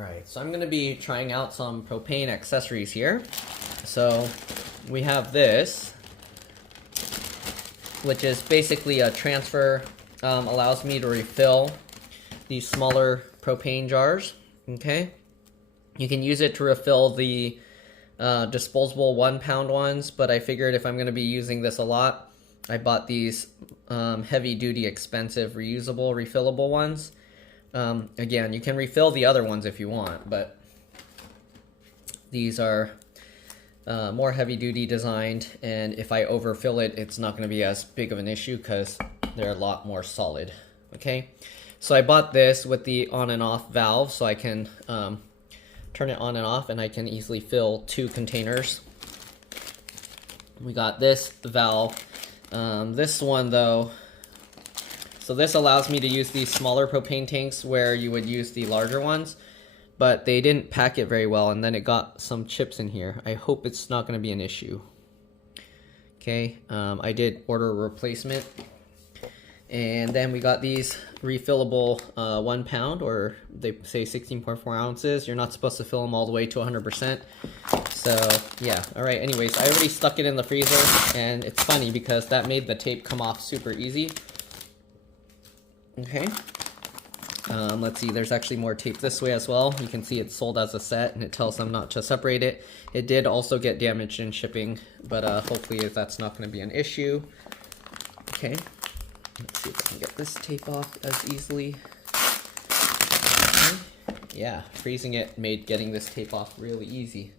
Alright, so I'm going to be trying out some propane accessories here. So we have this, which is basically a transfer, allows me to refill these smaller propane jars, okay? You can use it to refill the disposable 1 pound ones, but I figured if I'm going to be using this a lot, I bought these heavy duty expensive reusable refillable ones. Again, you can refill the other ones if you want, but these are more heavy duty designed, and if I overfill it, it's not going to be as big of an issue because they're a lot more solid. Okay, so I bought this with the on and off valve, so I can turn it on and off, and I can easily fill 2 containers. We got this valve. This one though, so this allows me to use these smaller propane tanks where you would use the larger ones, but they didn't pack it very well, and then it got some chips in here. I hope it's not going to be an issue. Okay, I did order a replacement. And then we got these refillable 1 pound, or they say 16.4 ounces. You're not supposed to fill them all the way to 100%. So yeah, all right, anyways, I already stuck it in the freezer, and it's funny because that made the tape come off super easy. Okay, let's see, there's actually more tape this way as well. You can see it's sold as a set, and it tells them not to separate it. It did also get damaged in shipping, but hopefully that's not going to be an issue. Okay. Let's see if I can get this tape off as easily. Okay. Yeah, freezing it made getting this tape off really easy.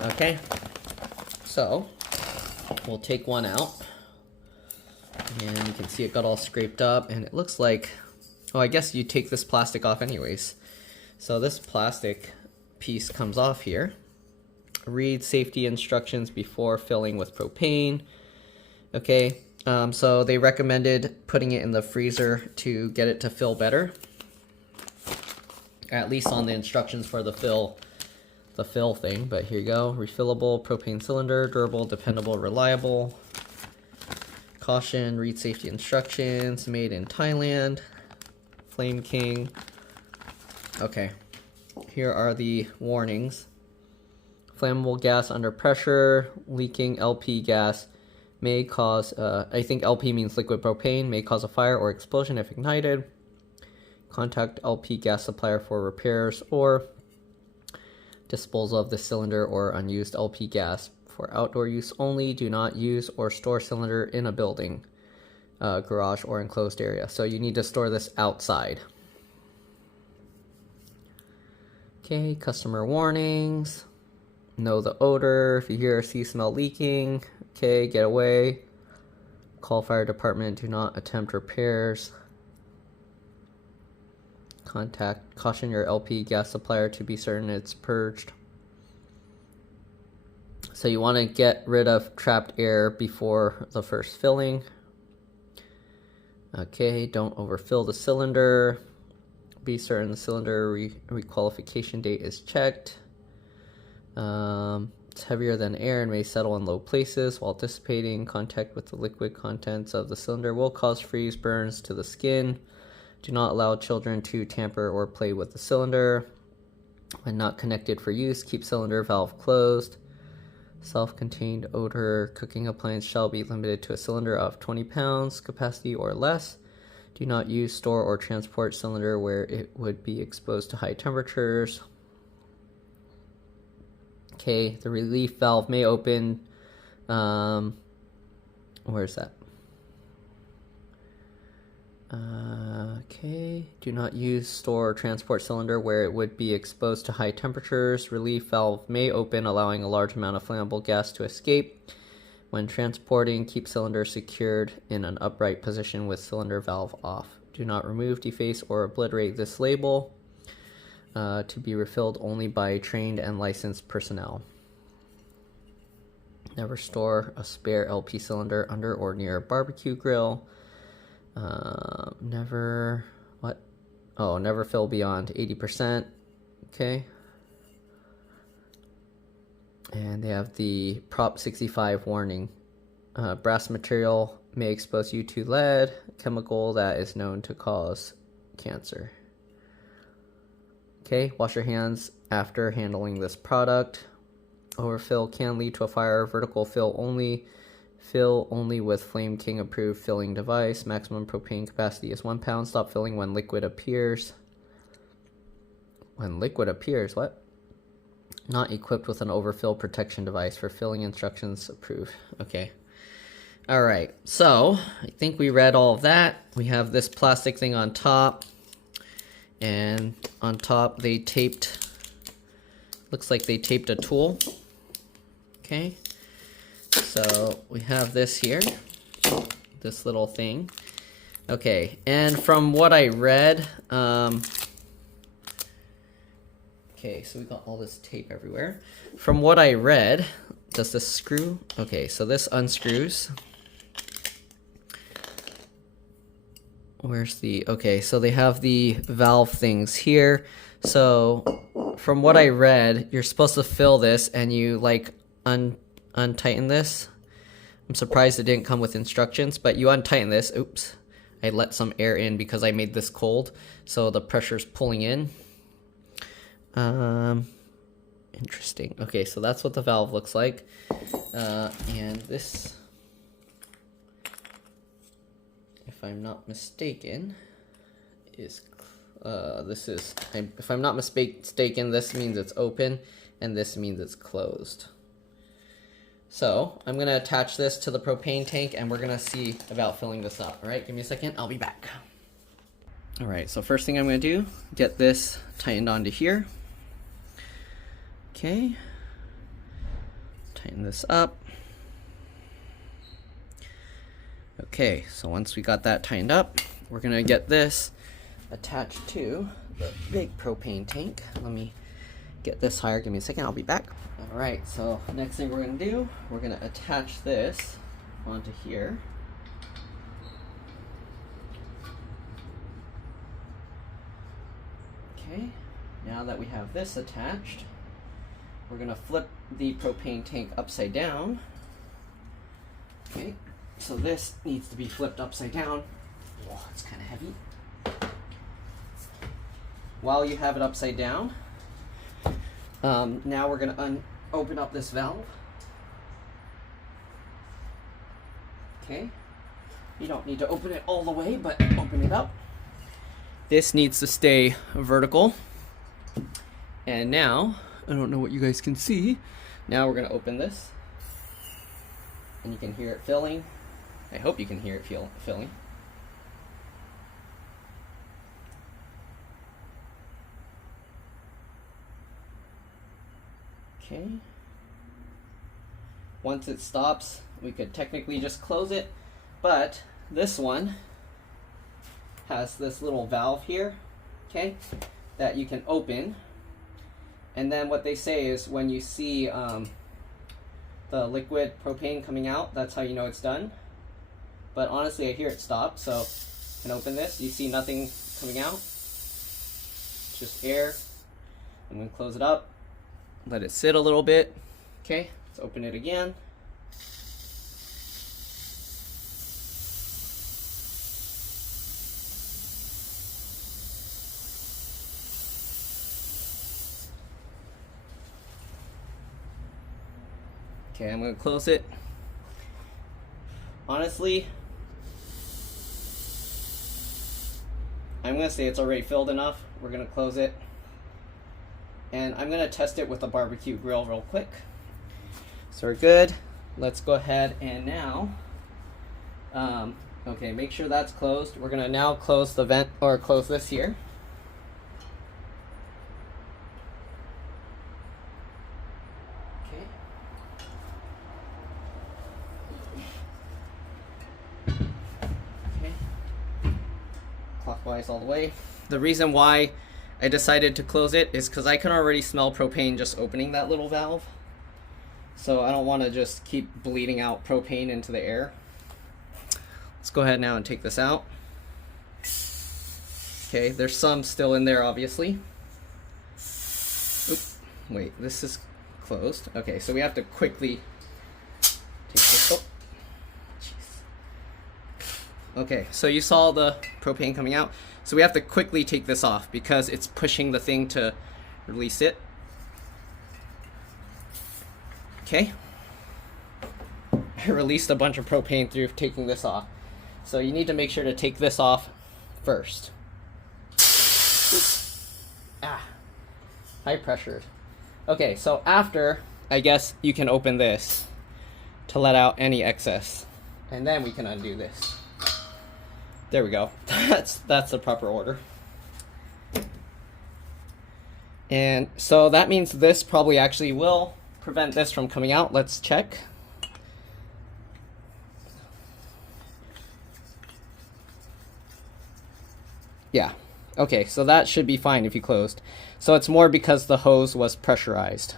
Okay, so we'll take one out, and you can see it got all scraped up, and it looks like, oh, I guess you take this plastic off anyways. So this plastic piece comes off here. Read safety instructions before filling with propane. Okay. So they recommended putting it in the freezer to get it to fill better. At least on the instructions for the fill thing. But here you go. Refillable propane cylinder, durable, dependable, reliable. Caution, read safety instructions, made in Thailand. Flame King. Okay. Here are the warnings. Flammable gas under pressure, leaking LP gas may cause, I think LP means liquid propane, may cause a fire or explosion if ignited. Contact LP gas supplier for repairs or disposal of the cylinder or unused LP gas. For outdoor use only, do not use or store cylinder in a building, garage, or enclosed area. So you need to store this outside. Okay, customer warnings. Know the odor. If you hear or see smell leaking, okay, get away. Call fire department. Do not attempt repairs. Caution your LP gas supplier to be certain it's purged. So you want to get rid of trapped air before the first filling. Okay, don't overfill the cylinder. Be certain the cylinder requalification date is checked. It's heavier than air and may settle in low places while dissipating. Contact with the liquid contents of the cylinder will cause freeze burns to the skin. Do not allow children to tamper or play with the cylinder. When not connected for use, keep cylinder valve closed. Self-contained odor cooking appliance shall be limited to a cylinder of 20 pounds capacity or less. Do not use, store, or transport cylinder where it would be exposed to high temperatures. Okay, the relief valve may open, where's that? Okay, do not use, store, or transport cylinder where it would be exposed to high temperatures. Relief valve may open, allowing a large amount of flammable gas to escape. When transporting, keep cylinder secured in an upright position with cylinder valve off. Do not remove, deface, or obliterate this label. To be refilled only by trained and licensed personnel. Never store a spare LP cylinder under or near a barbecue grill. Never fill beyond 80%. Okay. And they have the Prop 65 warning. Brass material may expose you to lead, a chemical that is known to cause cancer. Okay, wash your hands after handling this product. Overfill can lead to a fire. Vertical fill only. Fill only with Flame King approved filling device. Maximum propane capacity is 1 pound. Stop filling when liquid appears. When liquid appears, what? Not equipped with an overfill protection device. For filling instructions approved. Okay. All right. So I think we read all of that. We have this plastic thing on top. And on top they taped, looks like they taped a tool. Okay, so we have this here, this little thing. Okay, and from what I read, okay, so we got all this tape everywhere. From what I read, does this screw? Okay, so this unscrews. Where's the, okay, so they have the valve things here. So from what I read, you're supposed to fill this and you like untighten this. I'm surprised it didn't come with instructions, but you untighten this. Oops, I let some air in because I made this cold, so the pressure's pulling in. Interesting. Okay, so that's what the valve looks like. And this, if I'm not mistaken, is this is, if I'm not mistaken, this means it's open and this means it's closed. So I'm gonna attach this to the propane tank and we're gonna see about filling this up. All right, give me a second, I'll be back. All right, so first thing I'm gonna do, get this tightened onto here. Okay, tighten this up. Okay, so once we got that tightened up, we're gonna get this attached to the big propane tank. Let me get this higher, give me a second, I'll be back. All right, so next thing we're gonna do, we're gonna attach this onto here. Okay, now that we have this attached, we're gonna flip the propane tank upside down. Okay, so this needs to be flipped upside down. Oh, it's kind of heavy. While you have it upside down, now we're gonna open up this valve. Okay, you don't need to open it all the way, but open it up. This needs to stay vertical. And now, I don't know what you guys can see. Now we're gonna open this. And you can hear it filling. I hope you can hear it filling. Okay. Once it stops, we could technically just close it, but this one has this little valve here, okay, that you can open. And then what they say is when you see the liquid propane coming out, that's how you know it's done. But honestly, I hear it stop, so I can open this. You see nothing coming out, it's just air. I'm gonna close it up, let it sit a little bit. Okay, let's open it again. Okay, I'm gonna close it. Honestly, I'm gonna say it's already filled enough. We're gonna close it. And I'm gonna test it with a barbecue grill real quick. So we're good. Let's go ahead and now, okay, make sure that's closed. We're gonna now close the vent, or close this here. Clockwise all the way. The reason why I decided to close it is because I can already smell propane just opening that little valve. So I don't want to just keep bleeding out propane into the air. Let's go ahead now and take this out. Okay, there's some still in there obviously. Oop, wait, this is closed. Okay, so we have to quickly take this up. Okay, so you saw the propane coming out. So we have to quickly take this off because it's pushing the thing to release it. Okay. I released a bunch of propane through taking this off. So you need to make sure to take this off first. Ah, high pressured. Okay, so after, I guess you can open this to let out any excess. And then we can undo this. There we go. That's the proper order. And so that means this probably actually will prevent this from coming out. Let's check. Yeah. Okay, so that should be fine if you closed. So it's more because the hose was pressurized.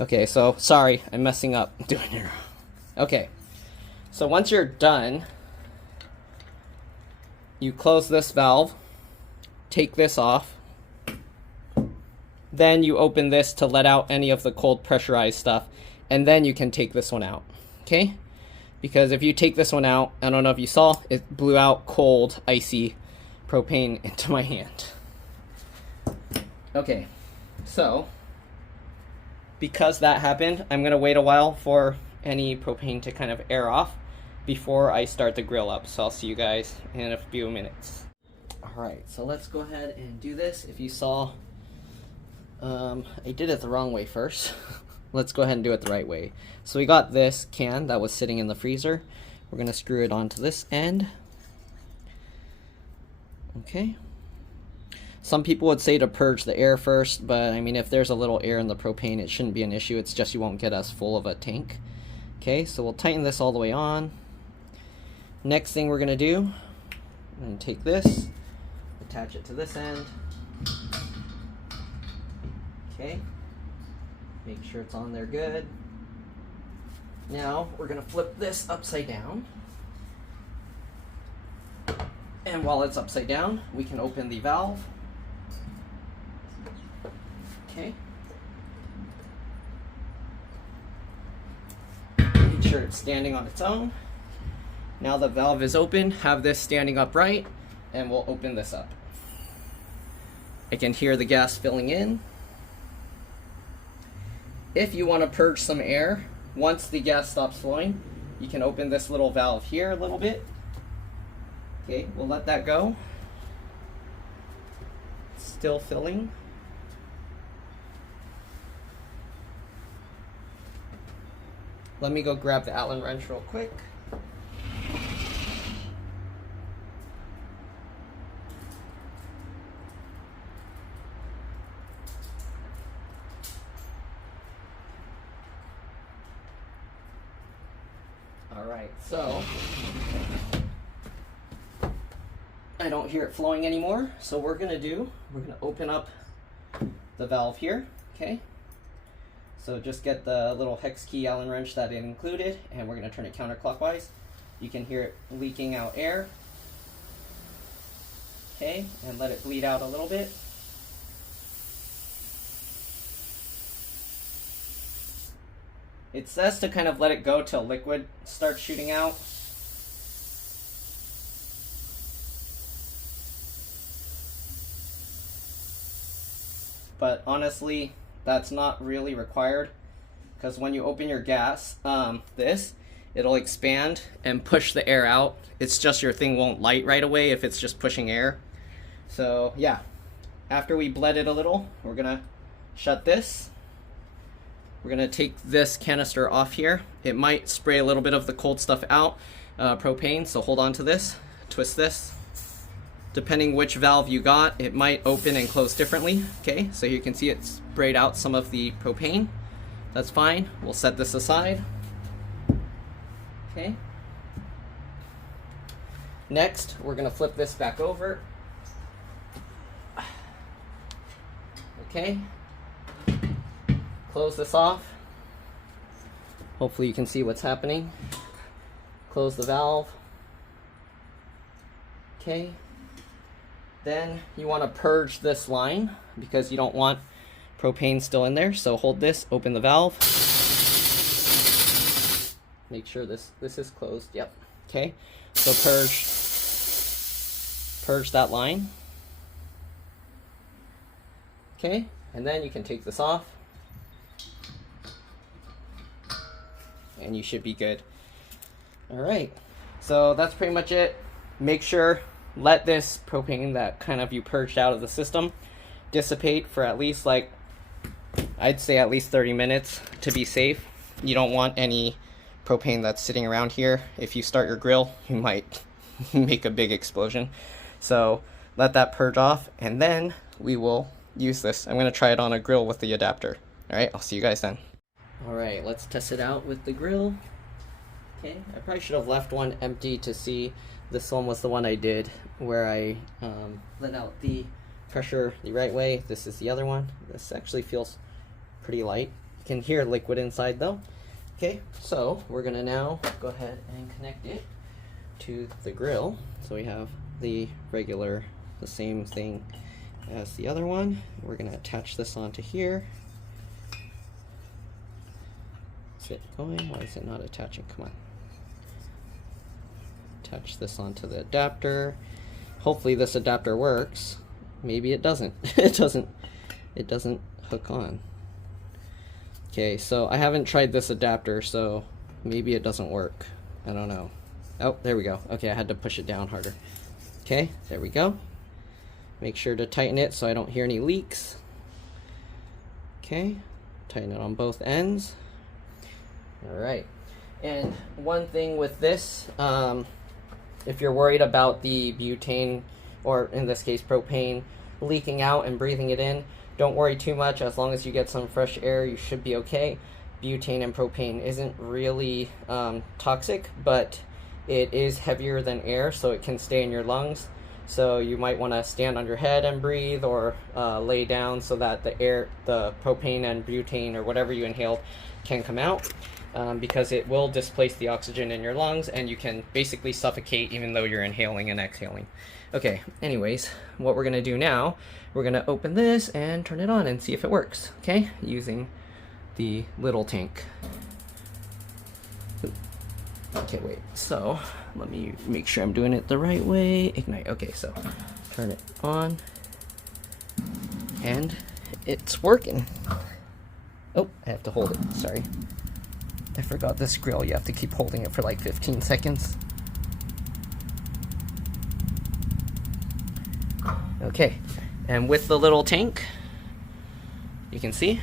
Okay, so sorry, I'm messing up doing it. Okay, so once you're done, you close this valve, take this off, then you open this to let out any of the cold pressurized stuff, and then you can take this one out, okay? Because if you take this one out, I don't know if you saw, it blew out cold, icy propane into my hand. Okay, so because that happened, I'm gonna wait a while for any propane to kind of air off before I start the grill up. So I'll see you guys in a few minutes. All right, so let's go ahead and do this. If you saw, I did it the wrong way first. Let's go ahead and do it the right way. So we got this can that was sitting in the freezer. We're gonna screw it onto this end. Okay. Some people would say to purge the air first, but I mean, if there's a little air in the propane, it shouldn't be an issue. It's just you won't get as full of a tank. Okay, so we'll tighten this all the way on. Next thing we're gonna do, I'm gonna take this, attach it to this end. Okay, make sure it's on there good. Now we're gonna flip this upside down. And while it's upside down, we can open the valve. Okay. Make sure it's standing on its own. Now the valve is open, have this standing upright, and we'll open this up. I can hear the gas filling in. If you want to purge some air, once the gas stops flowing, you can open this little valve here a little bit. Okay, we'll let that go. Still filling. Let me go grab the Allen wrench real quick. All right, so I don't hear it flowing anymore. So we're gonna open up the valve here, okay? So just get the little hex key Allen wrench that it included, and we're gonna turn it counterclockwise. You can hear it leaking out air. Okay, and let it bleed out a little bit. It says to kind of let it go till liquid starts shooting out. But honestly, that's not really required, because when you open your gas, it'll expand and push the air out. It's just your thing won't light right away if it's just pushing air. So yeah, after we bled it a little, we're gonna shut this. We're gonna take this canister off here. It might spray a little bit of the cold stuff out, propane, so hold on to this, twist this. Depending which valve you got, it might open and close differently. Okay, so you can see it sprayed out some of the propane. That's fine. We'll set this aside. Okay. Next, we're gonna flip this back over. Okay. Close this off. Hopefully you can see what's happening. Close the valve. Okay. Then you want to purge this line because you don't want propane still in there. So hold this, open the valve. Make sure this is closed. Yep. Okay. So purge that line. Okay, and then you can take this off and you should be good. All right, so that's pretty much it. Make sure, let this propane that kind of you purged out of the system dissipate for at least, like, I'd say at least 30 minutes to be safe. You don't want any propane that's sitting around here. If you start your grill, you might make a big explosion. So let that purge off, and then we will use this. I'm going to try it on a grill with the adapter. All right, I'll see you guys then. All right, let's test it out with the grill. Okay, I probably should have left one empty to see. This one was the one I did where I let out the pressure the right way. This is the other one. This actually feels pretty light. You can hear liquid inside though. Okay, so we're gonna now go ahead and connect it to the grill. So we have the regular, the same thing as the other one. We're gonna attach this onto here. Is it going? Why is it not attaching? Come on. Attach this onto the adapter. Hopefully this adapter works. Maybe it doesn't. It doesn't hook on. Okay, so I haven't tried this adapter, so maybe it doesn't work. I don't know. Oh, there we go. Okay, I had to push it down harder. Okay, there we go. Make sure to tighten it so I don't hear any leaks. Okay, tighten it on both ends. All right, and one thing with this, if you're worried about the butane, or in this case propane, leaking out and breathing it in, don't worry too much. As long as you get some fresh air, you should be okay. Butane and propane isn't really toxic, but it is heavier than air, so it can stay in your lungs. So you might want to stand on your head and breathe, or lay down so that the propane and butane or whatever you inhaled can come out, because it will displace the oxygen in your lungs and you can basically suffocate even though you're inhaling and exhaling. Okay, anyways, what we're gonna do now, we're gonna open this and turn it on and see if it works, okay? Using the little tank. Okay, wait, so let me make sure I'm doing it the right way. Ignite. Okay, so turn it on and it's working. Oh, I have to hold it, sorry. I forgot this grill, you have to keep holding it for like 15 seconds. Okay, and with the little tank, you can see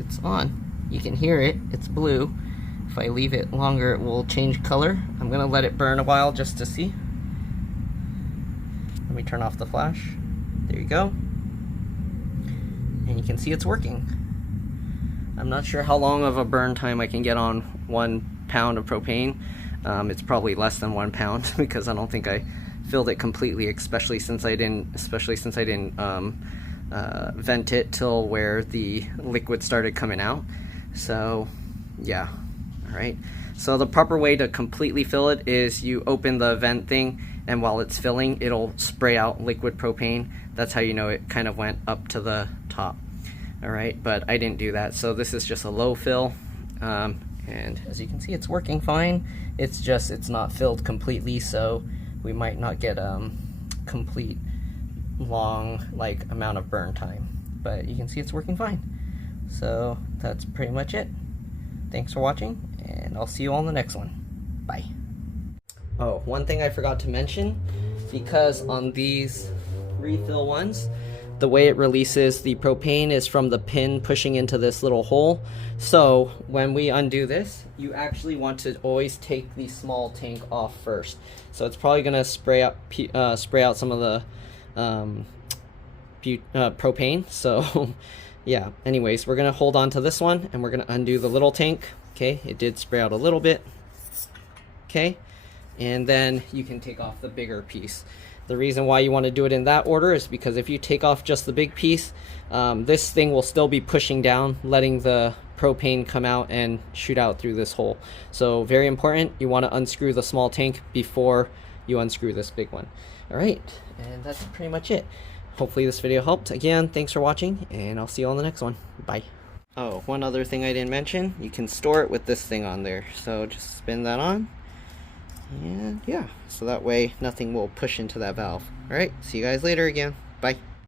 it's on. You can hear it, it's blue. If I leave it longer, it will change color. I'm gonna let it burn a while just to see. Let me turn off the flash. There you go. And you can see it's working. I'm not sure how long of a burn time I can get on 1 pound of propane. It's probably less than 1 pound because I don't think I filled it completely, especially since I didn't vent it till where the liquid started coming out. So yeah, all right. So the proper way to completely fill it is you open the vent thing, and while it's filling, it'll spray out liquid propane. That's how you know it kind of went up to the top. All right, but I didn't do that, so this is just a low fill, and as you can see, it's working fine. It's just it's not filled completely, so we might not get complete long amount of burn time, but you can see it's working fine. So that's pretty much it. Thanks for watching, and I'll see you all in the next one. Bye. Oh, one thing I forgot to mention, because on these refill ones, the way it releases the propane is from the pin pushing into this little hole. So when we undo this, you actually want to always take the small tank off first. So it's probably gonna spray out some of the propane. So yeah, anyways, we're gonna hold on to this one and we're gonna undo the little tank. Okay, it did spray out a little bit. Okay, and then you can take off the bigger piece. The reason why you want to do it in that order is because if you take off just the big piece, this thing will still be pushing down, letting the propane come out and shoot out through this hole. So very important, you want to unscrew the small tank before you unscrew this big one. All right, and that's pretty much it. Hopefully this video helped. Again, thanks for watching, and I'll see you on the next one. Bye. Oh, one other thing I didn't mention, you can store it with this thing on there. So just spin that on, And yeah, so that way nothing will push into that valve. Alright, see you guys later again. Bye.